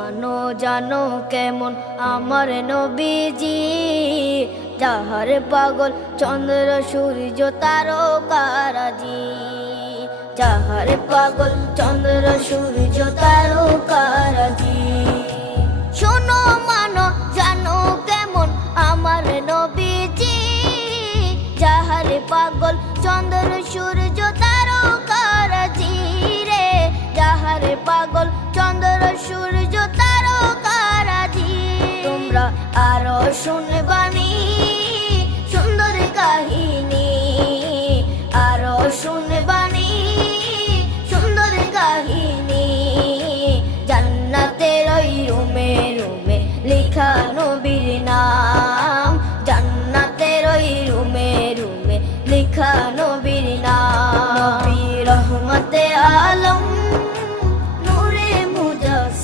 মানো জানো কেমন আমার নবীজি, যাহার পাগল চন্দ্র সূর্য তারকারাজি, যাহার পাগল চন্দ্র সূর্য তারকারাজি। শোনো মানো জানো কেমন আমার নবীজি, যাহার পাগল চন্দ্র সূর্য তারকারাজি রে, যাহার পাগল চন্দ্র সূর্য তারকারাজি। তোমরা আরো শুনবানি